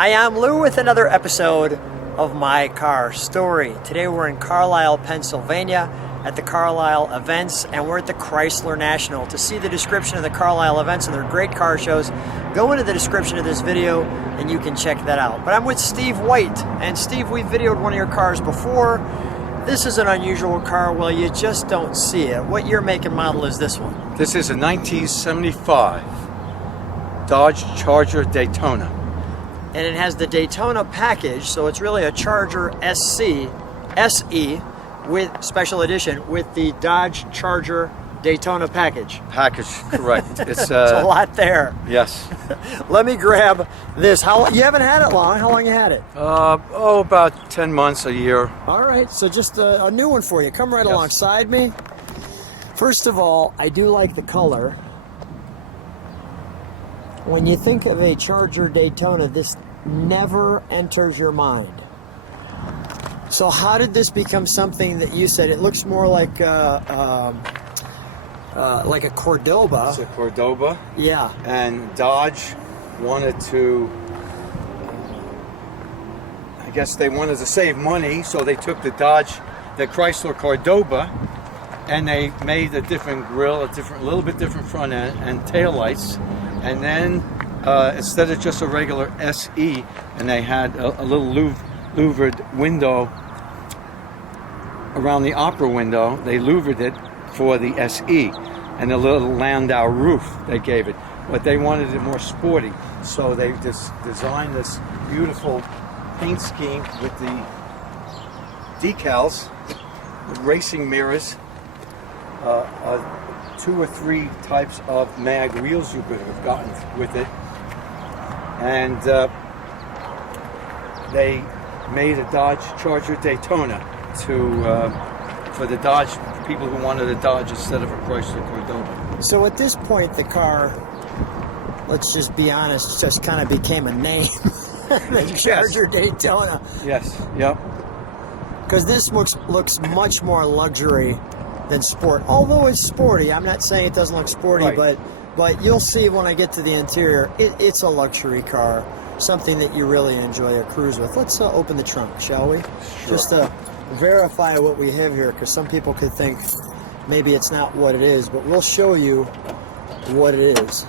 Hi, I'm Lou with another episode of My Car Story. Today we're in Carlisle, Pennsylvania at the Carlisle events, and we're at the Chrysler National. To see the description of the Carlisle events and their great car shows, go into the description of this video and you can check that out. But I'm with Steve White, and Steve, we videoed one of your cars before. This is an unusual car. Well, you just don't see it. What year, make, and model is this one? This is a 1975 Dodge Charger Daytona. And it has the Daytona package, so it's really a Charger SE with special edition with the Dodge Charger Daytona package. Correct. It's a lot there. Yes. Let me grab this. You haven't had it long. How long you had it? About 10 months, a year. All right, so just a new one for you. Come right alongside me. First of all, I do like the color. When you think of a Charger Daytona, this never enters your mind. So how did this become something that you said? It looks more like a Cordoba. It's a Cordoba. Yeah. And Dodge wanted to, I guess they wanted to save money, so they took the Chrysler Cordoba, and they made a different grille, little bit different front end and taillights. And then instead of just a regular SE, and they had a little louvered window around the opera window, they louvered it for the SE, and a little Landau roof they gave it. But they wanted it more sporty, so they just designed this beautiful paint scheme with the decals, with racing mirrors, 2 or 3 types of mag wheels you could have gotten with it, and they made a Dodge Charger Daytona for the Dodge people who wanted a Dodge instead of a Chrysler Cordoba. So at this point, the car, let's just be honest, just kind of became a name. The Charger Daytona. Yes. Yep. Because this looks much more luxury than sport. Although it's sporty, I'm not saying it doesn't look sporty, right. but you'll see when I get to the interior, it's a luxury car, something that you really enjoy a cruise with. Let's open the trunk, shall we? Sure. Just to verify what we have here, because some people could think maybe it's not what it is, but we'll show you what it is.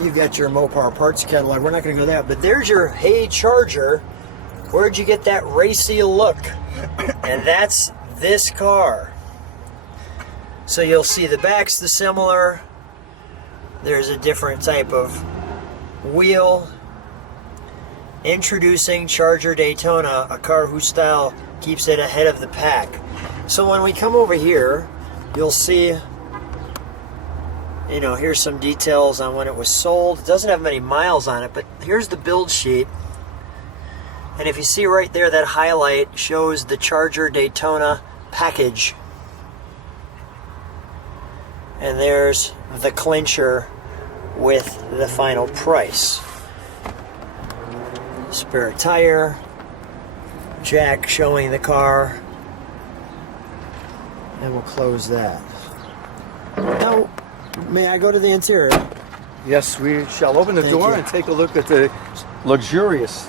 You've got your Mopar parts catalog. We're not going to go that, but there's your Hey Charger. Where'd you get that racy look? And that's this car. So you'll see the back's the similar. There's a different type of wheel. Introducing Charger Daytona, a car whose style keeps it ahead of the pack. So when we come over here, you'll see, here's some details on when it was sold. It doesn't have many miles on it, but here's the build sheet. And if you see right there, that highlight shows the Charger Daytona package. And there's the clincher with the final price. Spare tire, jack showing the car, and we'll close that. Now, may I go to the interior? Yes, we shall open the door and take a look at the luxurious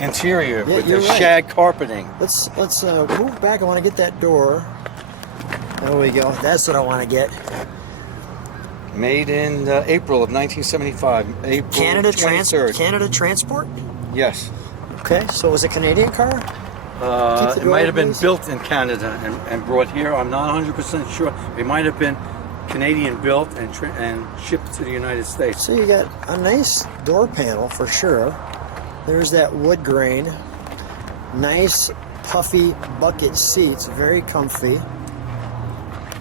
interior with the shag carpeting. Let's move back. I want to get that door. There we go. That's what I want to get. Made in April of 1975. April Canada 23rd. Canada transport? Yes. Okay, so it was a Canadian car? It might have been built in Canada and brought here. I'm not 100% sure. It might have been Canadian built and shipped to the United States. So you got a nice door panel for sure. There's that wood grain. Nice puffy bucket seats, very comfy.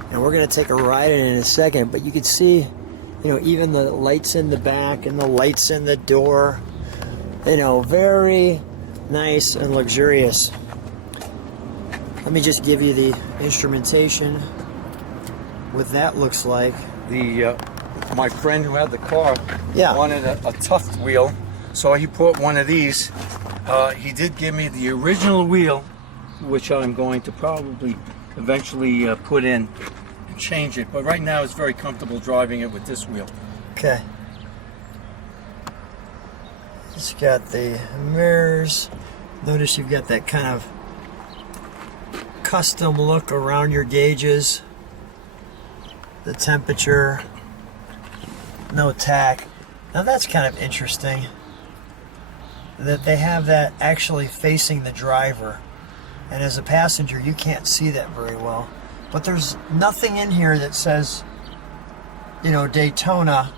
And we're going to take a ride in a second, but you can see, even the lights in the back and the lights in the door, very nice and luxurious. Let me just give you the instrumentation, what that looks like. My friend who had the car wanted a Tuft wheel, so he put one of these. He did give me the original wheel, which I'm going to probably eventually put in and change it, but right now it's very comfortable driving it with this wheel. Okay. It's got the mirrors. Notice you've got that kind of custom look around your gauges. The temperature, no tack. Now that's kind of interesting that they have that actually facing the driver. And as a passenger, you can't see that very well. But there's nothing in here that says, you know, Daytona.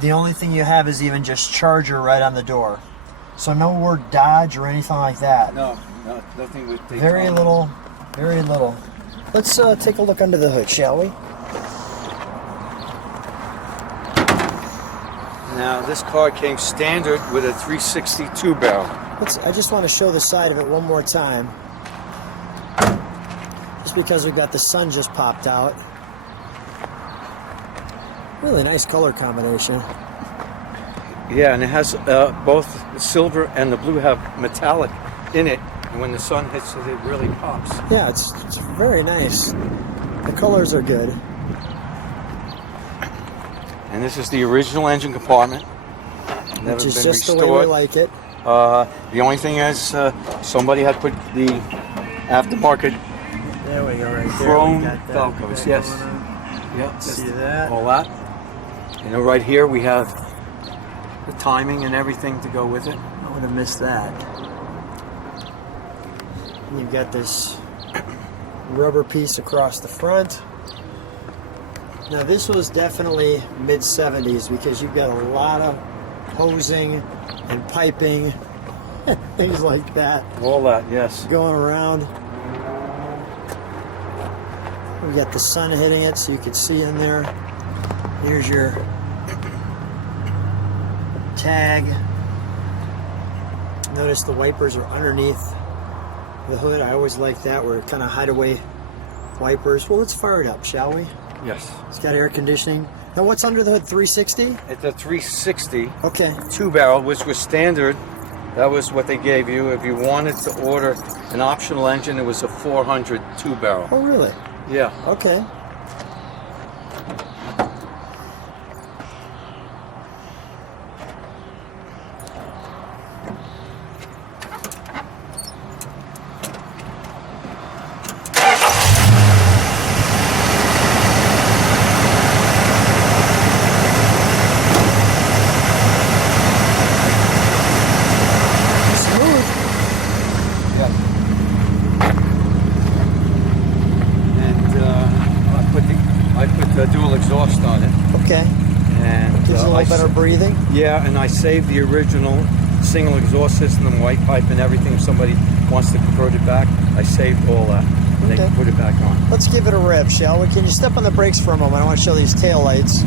The only thing you have is even just Charger right on the door. So no word Dodge or anything like that. No, nothing with Daytona. Very little, very little. Let's take a look under the hood, shall we? Now, this car came standard with a 360 two-barrel. I just want to show the side of it one more time. Just because we've got the sun just popped out. Really nice color combination. Yeah, and it has both the silver and the blue have metallic in it, and when the sun hits it, it really pops. Yeah, it's very nice. The colors are good. And this is the original engine compartment. Never Which is been just restored. the way we like it. The only thing is, somebody had put the aftermarket There we go, right there. chrome We got that Velcros. Yes. going on. Yep. See that? All that. You know, right here we have the timing and everything to go with it. I would have missed that. And you've got this rubber piece across the front. Now this was definitely mid-70s because you've got a lot of hosing and piping, things like that All that, yes. going around. We got the sun hitting it so you can see in there. Here's your tag. Notice the wipers are underneath the hood. I always like that, where it kind of hideaway wipers. Well, let's fire it up, shall we? Yes. It's got air conditioning. Now, what's under the hood? 360? It's a 360 Okay. two-barrel, which was standard. That was what they gave you. If you wanted to order an optional engine, it was a 400 two-barrel. Oh, really? Yeah. Okay. I put the dual exhaust on it. Okay. And Gives you a little better breathing. Yeah, and I saved the original single exhaust system and white pipe and everything. If somebody wants to convert it back, I saved all that. And they Okay. can put it back on. Let's give it a rev, shall we? Can you step on the brakes for a moment? I want to show these tail lights.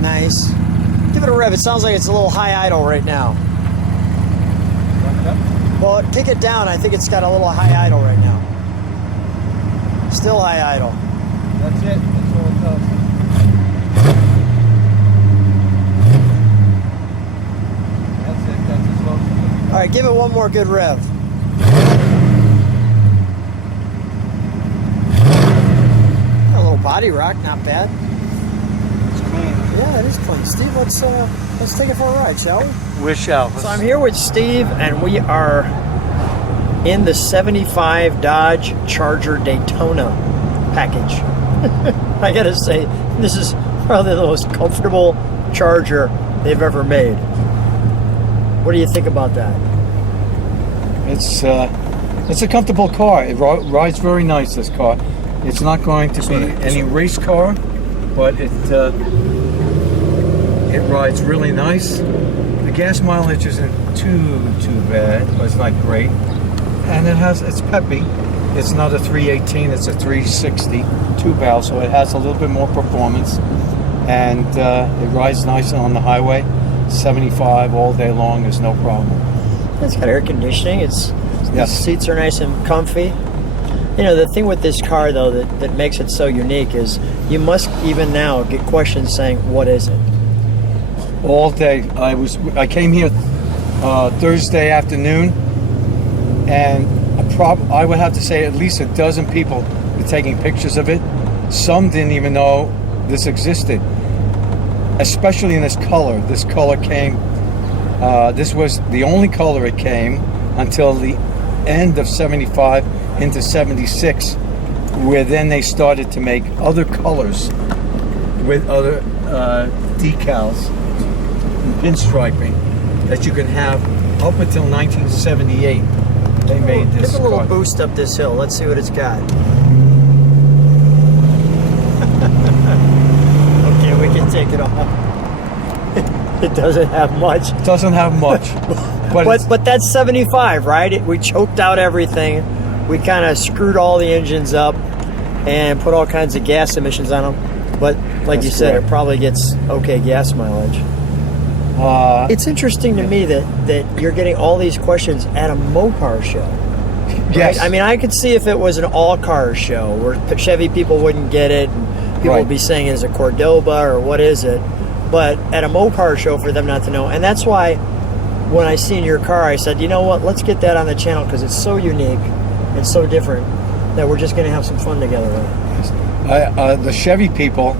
Nice. Give it a rev. It sounds like it's a little high idle right now. Well, take it down. I think it's got a little high idle right now. Still high idle. That's it. That's all it does. That's it. That's as low as it All right, give it one more good rev. A little body rock, not bad. It's clean. Yeah, it is clean. Steve, let's take it for a ride, shall we? We shall. So I'm here with Steve, and we are in the 75 Dodge Charger Daytona package. I gotta say, this is probably the most comfortable Charger they've ever made. What do you think about that? It's a comfortable car. It rides very nice, this car. It's not going to be any race car, but it rides really nice. The gas mileage isn't too bad, but it's not great. And it's peppy. It's not a 318, it's a 360 two-barrel, so it has a little bit more performance. And it rides nice on the highway. 75 all day long, there's no problem. It's got air conditioning. The Yes. seats are nice and comfy. You know, the thing with this car, though, that makes it so unique is you must even now get questions saying, what is it? All day. I came here Thursday afternoon, and I would have to say at least a dozen people were taking pictures of it. Some didn't even know this existed, especially in this color. This color came, this was the only color it came until the end of 75 into 76, where then they started to make other colors with other decals and pinstriping that you can have up until 1978. They made this Give a little car. boost up this hill. Let's see what it's got. Okay, we can take it off. It doesn't have much. It doesn't have much, But that's 75, right? We choked out everything. We kind of screwed all the engines up and put all kinds of gas emissions on them. But like That's you said, correct. it probably gets okay gas mileage. It's interesting to me that you're getting all these questions at a Mopar show. Right? yes. I mean, I could see if it was an all-car show where Chevy people wouldn't get it, and people would be saying, is it Cordoba or what is it? But at a Mopar show, for them not to know. And that's why when I seen your car, I said, you know what, let's get that on the channel because it's so unique and so different that we're just going to have some fun together with it. The Chevy people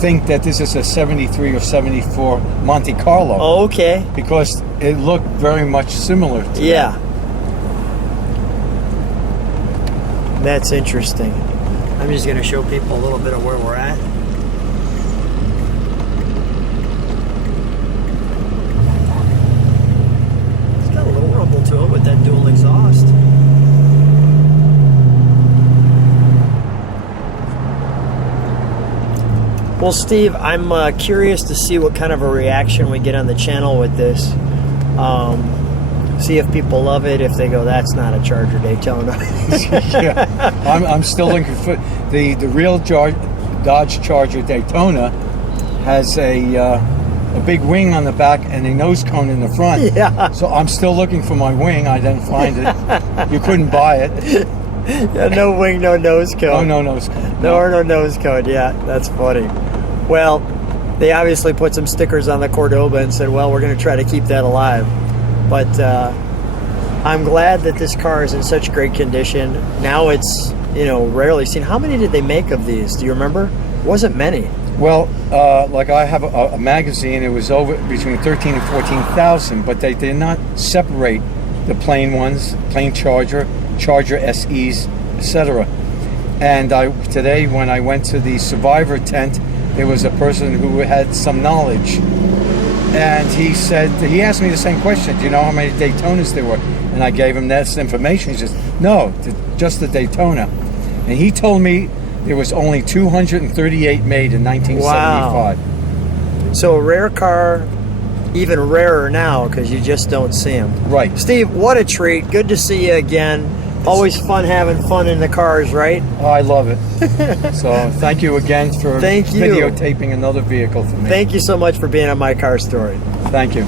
think that this is a 73 or 74 Monte Carlo. Oh, okay. Because it looked very much similar to Yeah. That's interesting. I'm just going to show people a little bit of where we're at. It's got a little rumble to it with that dual exhaust. Well, Steve, I'm curious to see what kind of a reaction we get on the channel with this. See if people love it. If they go, that's not a Charger Daytona. Yeah, I'm still looking for the real Dodge Charger Daytona has a big wing on the back and a nose cone in the front. Yeah. So I'm still looking for my wing. I didn't find it. You couldn't buy it. Yeah, no wing, no nose cone. Oh, no nose cone. No nose cone. Yeah, that's funny. Well, they obviously put some stickers on the Cordoba and said, well, we're going to try to keep that alive. But I'm glad that this car is in such great condition. Now it's, rarely seen. How many did they make of these? Do you remember? Wasn't many. Well, like I have a magazine, it was over between 13 and 14,000, but they did not separate the plain ones, plain Charger, Charger SEs, etc. And today when I went to the Survivor tent, there was a person who had some knowledge. And he asked me the same question, do you know how many Daytonas there were? And I gave him that information. He says, no, just the Daytona. And he told me there was only 238 made in 1975. Wow. So a rare car, even rarer now because you just don't see them. Right. Steve, what a treat. Good to see you again. Always fun having fun in the cars, right? Oh, I love it. So thank you again for Thank you. videotaping another vehicle for me. Thank you so much for being on My Car Story. Thank you.